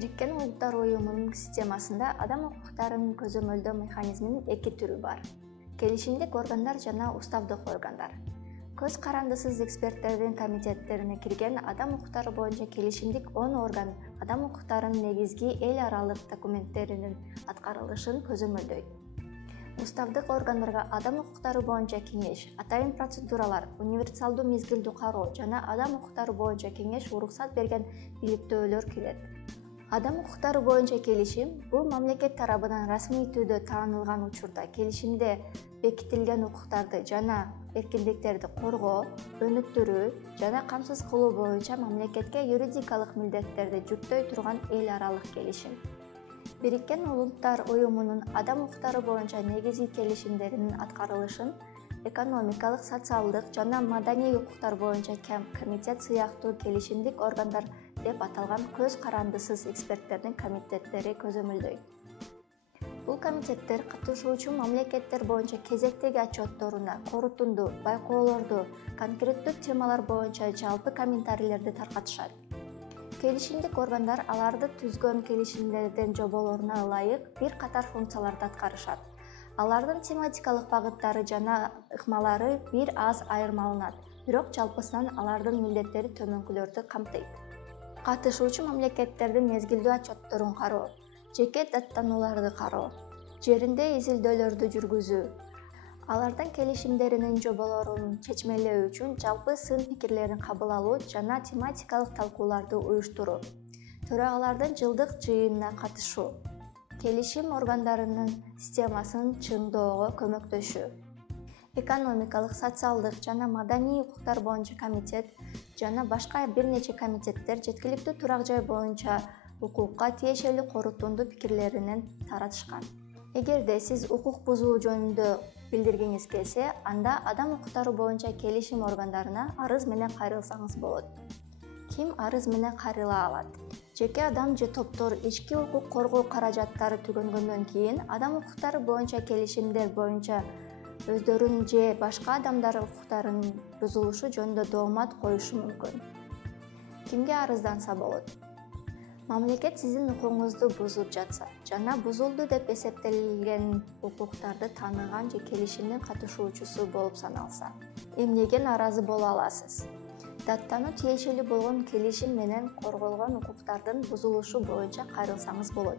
Бириккен Улуттар Уюмунун системасында адам укуктарын көзөмөлдөө механизминин эки түрү бар. Келишимдик органдар жана уставдык органдар. Көз карандысыз эксперттердин комитеттерине кирген адам укуктары боюнча келишимдик 10 орган адам укуктарынын негизги эл аралык документтеринин аткарылышын көзөмөлдөйт. Уставдык органдарга адам укуктары боюнча кеңеш, атайын процедуралар, универсалдуу мезгилдүү кароо жана адам укуктары боюнча кеңеш уруксат берген иликтөөлөр кирет. Адам укуктары боюнча келишим бул мамлекет тарабынан расмий түрдө таанылган учурда келишимде бекитилген укуктарды жана эркиндиктерди коргоо, өнүктүрүү жана камсыз кылуу боюнча мамлекетке юридикалык милдеттерди жүктөй турган эл аралык келишим. Бириккен Улуттар Уюмунун адам укуктары боюнча негизги келишимдеринин аткарылышын экономикалык, социалдык жана маданий укуктар боюнча комитет сыяктуу келишимдик органдар деп аталган көз карандысыз эксперттердин комитеттери көзөмөлдөйт. Бул комитеттер катышуучу мамлекеттер боюнча кезектеги отчетторуна корутунду, байкоолорду, конкреттүү темалар боюнча жалпы комментарийлерди таркатышат. Келишимдик органдар аларды түзгөн келишимдердин жоболоруна ылайык бир катар функцияларды аткарышат. Алардын тематикалык багыттары жана ыкмалары бир аз айырмаланат, бирок жалпысынан алардын милдеттери төмөнкүлөрдү камтыйт. Катышуучу мамлекеттердин мезгилдүү отчетторун кароо, жеке даттанууларды кароо, жеринде изилдөөлөрдү жүргүзүү, алардын келишимдеринин жоболорун чечмелөө үчүн жалпы сын пикирлерин кабыл алуу жана тематикалык талкууларды уюштуруу, төрагалардын жылдык жыйынына катышуу, келишим органдарынын системасын чыңдоого көмөктөшүү. Экономикалык, социалдык жана маданий укуктар боюнча комитет жана башка бир нече комитеттер жеткиликтүү турак жай боюнча укукка тиешелүү корутунду пикирлеринин таратышкан. Эгерде сиз укук бузуу жөнүндө билдиргиңиз келсе, анда адам укуктары боюнча келишим органдарына арыз менен кайрылсаңыз болот. Ким арыз менен кайрыла алат? Жеке адам же топтор ички укук коргоо каражаттары түгөнгөндөн кийин адам укуктары боюнча келишимдер боюнча өздөрүн же башка адамдар укуктарынын бузулушу жөнүндө доомат коюшу мүмкүн. Кимге арызданса болот? Мамлекет сиздин укугуңузду бузуп жатса жана бузулду деп эсептелген укуктарды тааныган же келишимдин катышуучусу болуп саналса, эмнеге нааразы боло аласыз? Даттануу тиешелүү болгон келишим менен корголгон укуктардын бузулушу боюнча кайрылсаңыз болот.